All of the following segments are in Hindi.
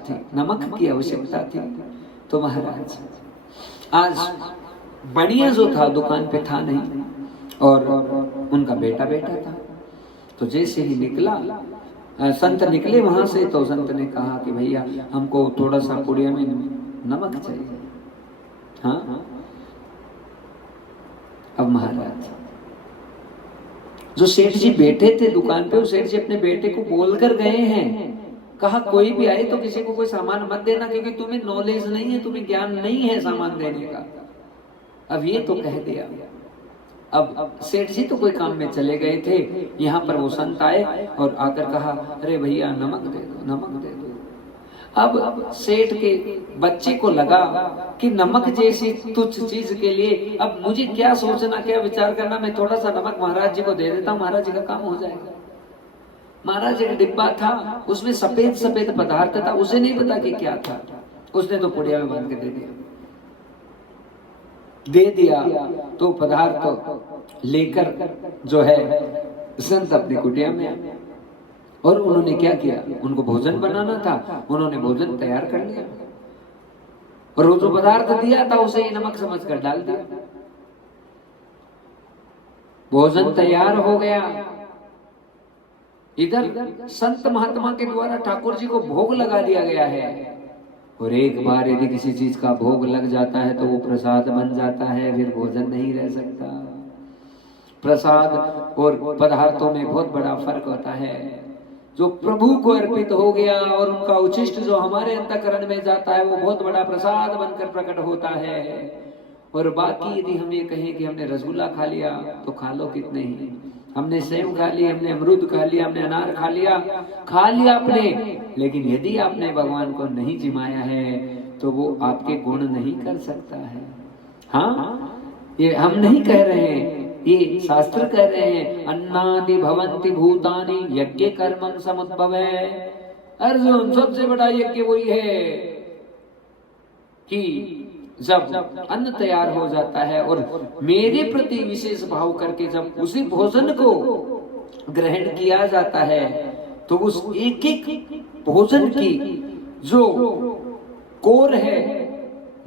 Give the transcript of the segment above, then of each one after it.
थी, नमक की आवश्यकता थी। तो महाराज आज बढ़िया जो था दुकान पे था नहीं, और उनका बेटा था। तो जैसे ही निकला, संत निकले वहां से, तो संत ने कहा कि भैया हमको थोड़ा सा पुड़िया में नमक चाहिए। हाँ, अब महाराज जो सेठ जी बैठे थे दुकान पे, उस सेठ जी अपने बेटे को बोलकर गए हैं, कहा कोई भी आए तो किसी को कोई सामान मत देना, क्योंकि तुम्हें नॉलेज नहीं है, तुम्हें ज्ञान नहीं है सामान देने का। अब ये तो कह दिया। अब सेठ जी तो कोई काम में चले गए थे, यहाँ पर वो संत आए और आकर कहा अरे भैया नमक दे दो, नमक दे दो। अब सेठ के बच्चे को लगा कि नमक जैसी तुच्छ चीज के लिए अब मुझे क्या सोचना, क्या विचार करना, मैं थोड़ा सा नमक महाराज जी को दे देता हूँ, महाराज जी का काम हो जाएगा। महाराज जी का डिब्बा था, उसमें सफेद सफेद पदार्थ था, उसे नहीं पता कि क्या था, उसने तो पुड़िया में बांध के दे दिया। तो पदार्थ लेकर जो है संत अपनी कुटिया में, और उन्होंने क्या किया, उनको भोजन बनाना था, उन्होंने भोजन तैयार कर लिया, और वो जो पदार्थ दिया था उसे ही नमक समझकर डाल दिया। भोजन तैयार हो गया। इधर संत महात्मा के द्वारा ठाकुर जी को भोग लगा दिया गया है, और एक बार यदि किसी चीज का भोग लग जाता है तो वो प्रसाद बन जाता है, फिर भोजन नहीं रह सकता। प्रसाद और पदार्थों में बहुत बड़ा फर्क होता है। जो प्रभु को अर्पित हो गया और उनका उचिष्ट जो हमारे अंतःकरण में जाता है, वो बहुत बड़ा प्रसाद बनकर प्रकट होता है। और बाकी यदि हम ये कहें कि हमने रसगुल्ला खा लिया तो खा लो कितने ही, हमने सेब खा लिया, हमने अमरूद खा लिया, हमने अनार खा लिया आपने, लेकिन यदि आपने भगवान को नहीं जिमाया है तो वो आपके गुण नहीं कर सकता है। हाँ, ये हम नहीं कह रहे हैं, ये शास्त्र कह रहे हैं, अन्नादि भवन्ति भूतानि यज्ञ कर्मं समुद्भवे। अर्जुन, सबसे बड़ा यज्ञ वही है कि जब अन्न तैयार हो जाता है और मेरे प्रति विशेष भाव करके जब उसी भोजन को ग्रहण किया जाता है, तो उस एक एक भोजन की जो कोर है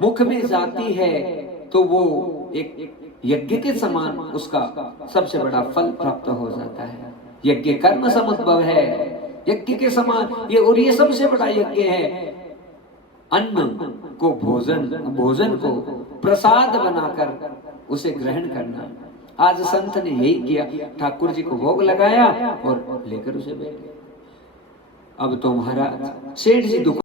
मुख में जाती है, तो वो एक यज्ञ के समान उसका सबसे बड़ा फल प्राप्त हो जाता है। यज्ञ कर्म समुद्भव है, यज्ञ के समान ये, और ये सबसे बड़ा यज्ञ है अन्न को भोजन को प्रसाद बनाकर उसे ग्रहण करना। आज संत ने यही किया, ठाकुर जी को भोग लगाया और लेकर उसे बैठे। अब तो महाराज सेठ जी दुकान